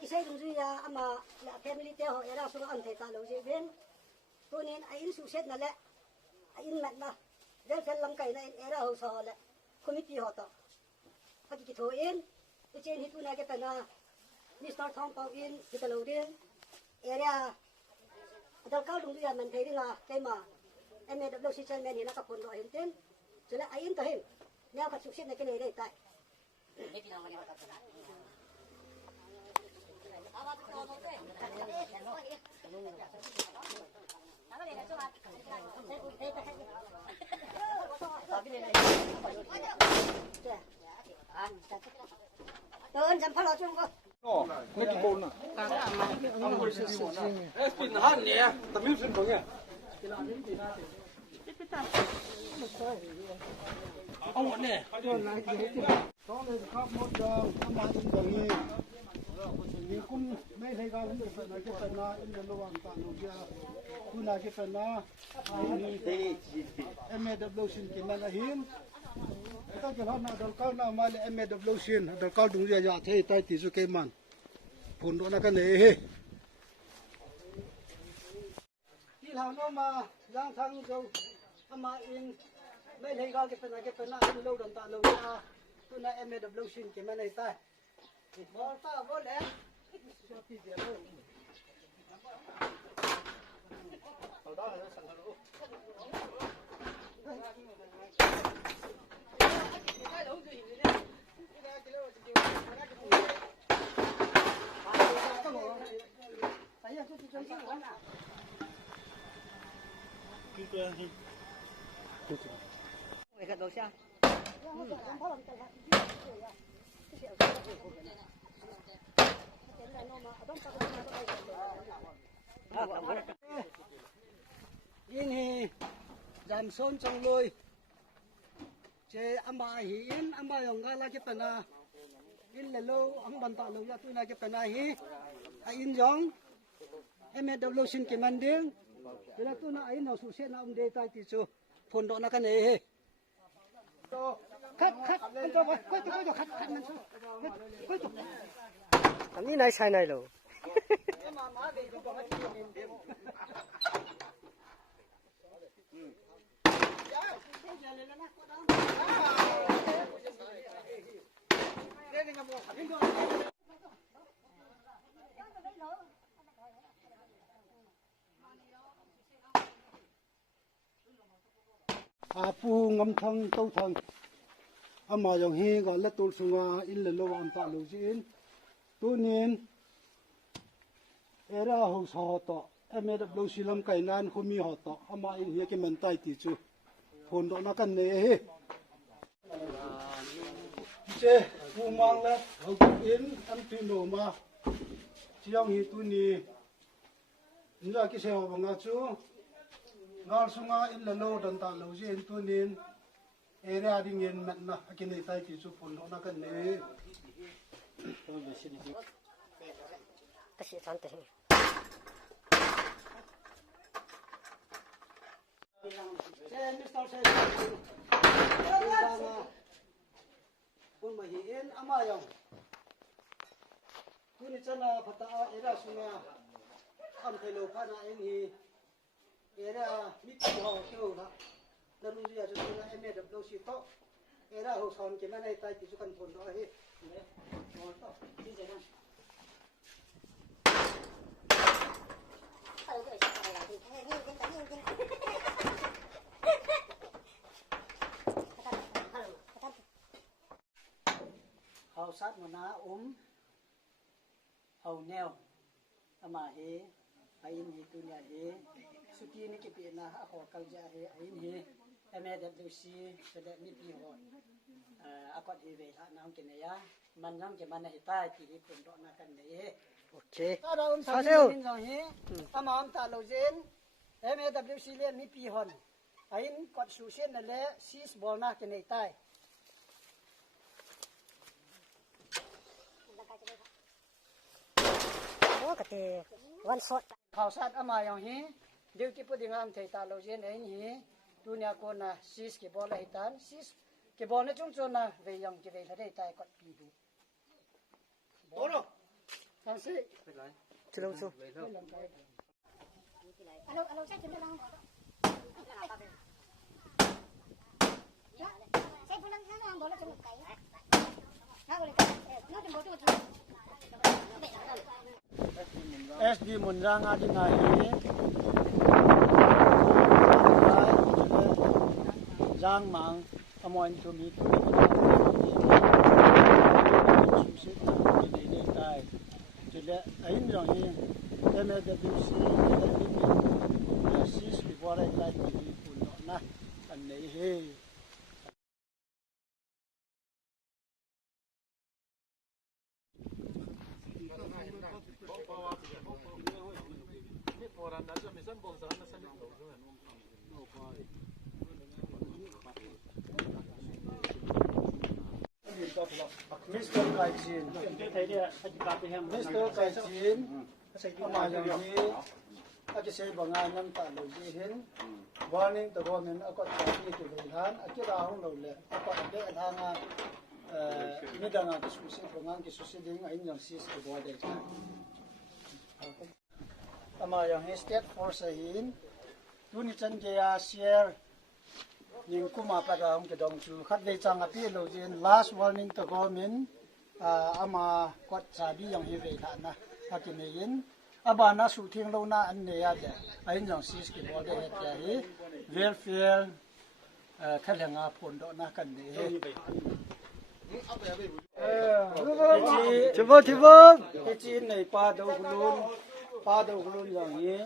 cái xe đồng duy à mà là family teo họ era xuống ăn thầy ta lâu gì bên tôi nên ai su set là lẽ ai mặn na đến phần lâm cây này era hồ sơ lẽ committee họ to cái thôi in cái trên hitu na cái phần na Mr. Thong Pao in cái lâu đi era đâu cao đồng duy à mình thấy đi là cái mà em đã đâu xí chân này nó cặp quần đội hiện tên rồi lại ai in tới hình nếu phải su set này cái này đây tại Tớ chăm phát lo chung con. Mấy cái bồn à? Pin hàn nhỉ? Tao biết pin không nhỉ? Ông muốn nè. Có nên khắp một giờ, ăn ba दिन đồng ý. Nhưng cũng mấy thầy cao cũng được phần này cái phần nào, in được lâu tạm được chưa? Cũng là cái phần nào, MWC cái này là hiếm. Các cái phần nào đầu cao nào mà là MWC, đầu cao đúng giờ thế tay tỷ số cái màn, phun đó là cái này. Khi nào nó mà giang thang châu, mà in mấy thầy cao cái phần nào in lâu đần tạm lâu ra. Tôi nói em được lâu xin cái này tay, bỏ ta bỏ lẽ, cho tí tiền thôi. Ở đó là nó sẵn rồi. Người gật đầu sao? Ini jam son trong lôi, chế amba hiin amba yang gala cái phần à, in là lâu ông bàn tạo lâu ra tôi là cái phần này hi, in giống em đâu lâu xin cái màn điên, thế là tôi nói nó sụt xe nó ông đề tài thì số, phun đó là cái này. Khát, anh cho quay cho khát mình số, quay cho. Anh đi này sai này rồi. Pu ngâm thang tâu thang, mà dòng hi gọi là tụt xuống in là lâu ăn tạ lâu chín, tôi nên era hồ sơ to, em đã lâu xí lâm cái nan không mi họ to, mà in hi cái mình tay tí chú, phun đó nó cần này, chế phu mang là hậu in ăn tùy nổ mà, chỉ dòng hi tôi nè, như là cái xe họ bằng chú. Ngal sunga in la lo dan ta lo je tu nin area ding yen mat na akine tai ti chu pon na kan ne Cái gì chán thế? se Mr. se pon ma hi en ama yong tu ni chana phata area sunga am thelo phana en hi era mit ho kêu đó nên bây giờ chúng ta em được đâu xịt to era hồ sòn cái này tay thì chúng cần phun đó hết hậu sát mà ná hậu neo mà he ayin hi tu nya he suki ni ke pe na ho kal ja he ayin hi MWC sede mi pi ho akot hi ve ha na ke ne ya man nam ke man hi ta ti hi pun do na kan ne Ok. ta da um sa Sao? ni jong hi ama am ta lo jen MWC le mi pi hon ayin kot su sen na le sis bol na ke ne tai Đó cái one shot. khảo sát ama yang hi điều ki pudi ngam thei ta lo jen ayin hi dunia ko na sis ke bol hi tan sis ke bol na chung chung na ve yang ke ve la dei tai kot pi du Tốt rồi. Thằng sĩ. Chứ đâu xuống. Alo saya jemput lang. Saya pulang sana ang bola jemput kayo. Na boleh kan? No jemput tu. SD Munrang adi ngai. Giang mang amoin tu mi tu. Susit ni ni tai. Jadi ain jong ni MWC sis before I try to be pun na kan nei he. Mr. Kaijin, Mr. Kaijin, ama yang ni, aku saya bangan yang tak lagi hin, warning tu komen aku tak itu lehan, aku rahung lole, aku ada hanga, ni dengan diskusi bangan diskusi dengan ini yang sis kebuat dia. Ama yang state force hin, tu ni cenjaya share. Nhưng kuma pada ang kedong chu khat dei chang api lo jin last warning to government ama kwat sabi yang hi ve tha na hakine yin aba na su thing lo na an ne ya de ain jong sis ki bo de ya hi welfare khalenga phon do na kan de chibo chi nei pa do gulun yang hi